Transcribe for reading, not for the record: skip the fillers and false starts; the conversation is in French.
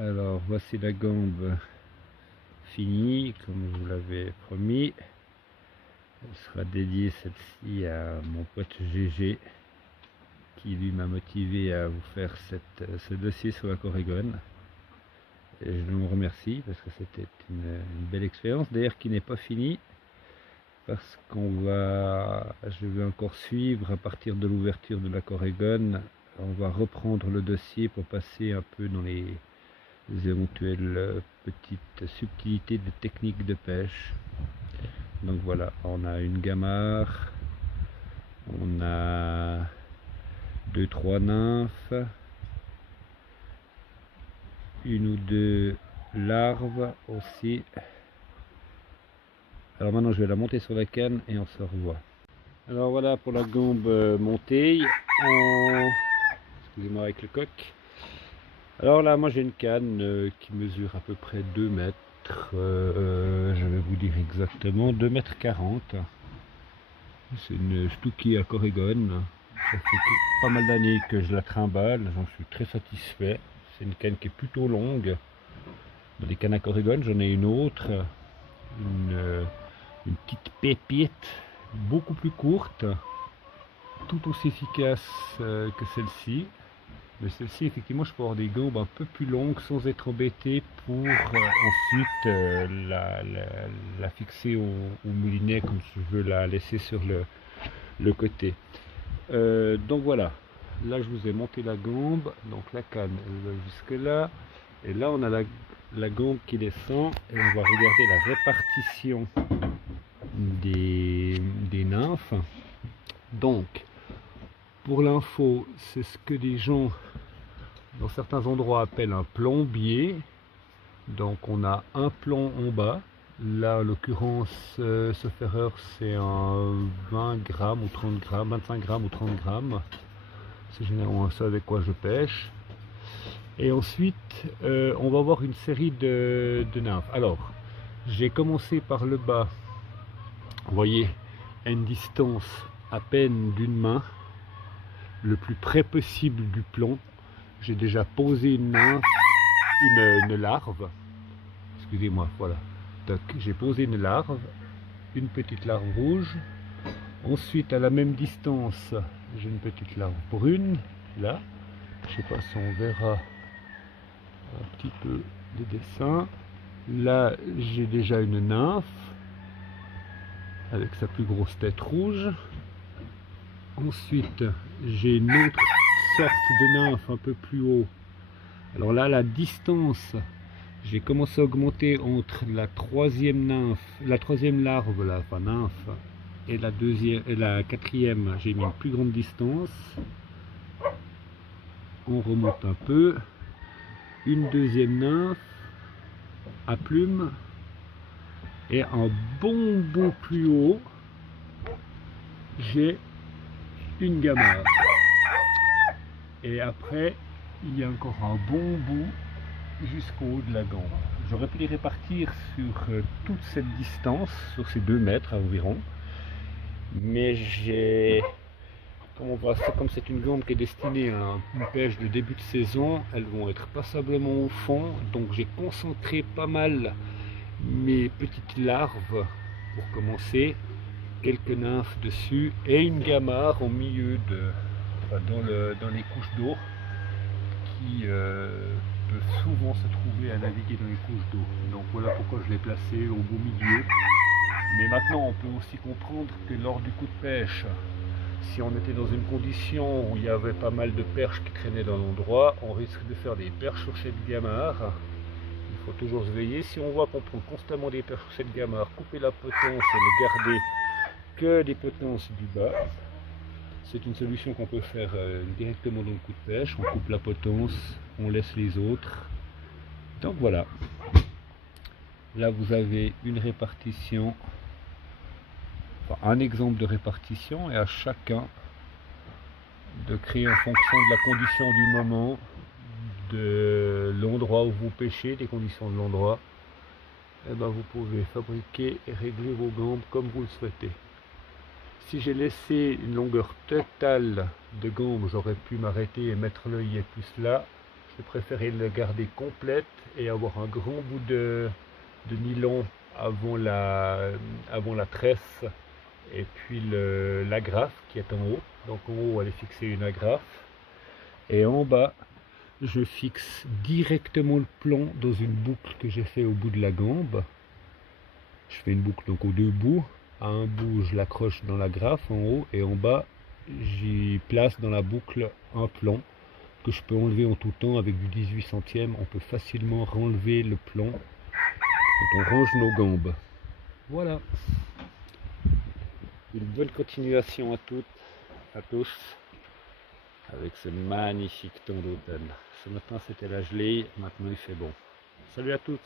Alors voici la gambe finie, comme je vous l'avais promis. Elle sera dédiée celle-ci à mon pote GG, qui lui m'a motivé à vous faire ce dossier sur la Corrigone. Et je vous remercie parce que c'était une belle expérience, d'ailleurs qui n'est pas finie, parce je vais encore suivre à partir de l'ouverture de la Corrigone. On va reprendre le dossier pour passer un peu dans les éventuelles petites subtilités de techniques de pêche. Donc voilà, on a une gamarre, on a 2-3 nymphes, une ou deux larves aussi. Alors maintenant je vais la monter sur la canne et on se revoit. Alors voilà pour la gambe montée, excusez-moi avec le coq. Alors là moi j'ai une canne qui mesure à peu près 2 mètres, je vais vous dire exactement 2,40 m. C'est une Stouki à Corrigone. Ça fait pas mal d'années que je la trimballe, j'en suis très satisfait. C'est une canne qui est plutôt longue. Dans les cannes à Corrigone, j'en ai une autre, une petite pépite, beaucoup plus courte, tout aussi efficace que celle-ci. Mais celle-ci, effectivement, je peux avoir des gambes un peu plus longues sans être embêté pour ensuite la fixer au moulinet comme je veux la laisser sur le côté. Donc voilà, là je vous ai monté la gambe, donc la canne elle va jusque là, et là on a la gambe qui descend, et on va regarder la répartition des nymphes. Donc, pour l'info, c'est ce que des gens dans certains endroits appellent un plombier. Donc on a un plomb en bas. Là en l'occurrence, sauf erreur, c'est un 20 grammes ou 30 grammes, 25 grammes ou 30 grammes. C'est généralement ça avec quoi je pêche. Et ensuite, on va avoir une série de nymphes. Alors, j'ai commencé par le bas. Vous voyez, à une distance à peine d'une main, le plus près possible du plomb. J'ai déjà posé une nymphe, une larve. Excusez-moi, voilà. Donc, j'ai posé une larve, une petite larve rouge. Ensuite, à la même distance, j'ai une petite larve brune, là. Je sais pas si on verra un petit peu les dessins. Là, j'ai déjà une nymphe, avec sa plus grosse tête rouge. Ensuite, j'ai une autre sorte de nymphe un peu plus haut. Alors là, la distance, j'ai commencé à augmenter entre la troisième larve, là, enfin nymphe, et la quatrième, j'ai mis une plus grande distance. On remonte un peu. Une deuxième nymphe à plumes. Et un bon bout plus haut, j'ai une gamarre. Et après, il y a encore un bon bout jusqu'au haut de la gambe. J'aurais pu les répartir sur toute cette distance, sur ces 2 mètres environ. Mais comme c'est une gambe qui est destinée à une pêche de début de saison, elles vont être passablement au fond. Donc j'ai concentré pas mal mes petites larves pour commencer, quelques nymphes dessus et une gamarre au milieu dans les couches d'eau qui peut souvent se trouver à naviguer dans les couches d'eau. Donc voilà pourquoi je l'ai placé au beau milieu. Mais maintenant on peut aussi comprendre que lors du coup de pêche, si on était dans une condition où il y avait pas mal de perches qui traînaient dans l'endroit, on risque de faire des perches sur cette gamarre. Il faut toujours se veiller. Si on voit qu'on prend constamment des perches sur cette gamarre, couper la potence et ne garder que les potences du bas. C'est une solution qu'on peut faire directement dans le coup de pêche. On coupe la potence, on laisse les autres. Donc voilà. Là vous avez une répartition, enfin, un exemple de répartition, et à chacun de créer en fonction de la condition du moment, de l'endroit où vous pêchez, des conditions de l'endroit, et ben vous pouvez fabriquer et régler vos gambes comme vous le souhaitez. Si j'ai laissé une longueur totale de gambe, j'aurais pu m'arrêter et mettre l'œillet plus là. Je j'ai préféré le garder complète et avoir un grand bout de nylon avant la tresse et puis l'agrafe qui est en haut. Donc en haut elle est fixée une agrafe et en bas je fixe directement le plomb dans une boucle que j'ai fait au bout de la gambe. Je fais une boucle donc aux deux bouts. À un bout je l'accroche dans l'agrafe en haut et en bas j'y place dans la boucle un plomb que je peux enlever en tout temps avec du 18 centième. On peut facilement renlever le plomb quand on range nos gambes. Voilà. Une bonne continuation à toutes, à tous, avec ce magnifique temps d'automne. Ce matin c'était la gelée, maintenant il fait bon. Salut à toutes.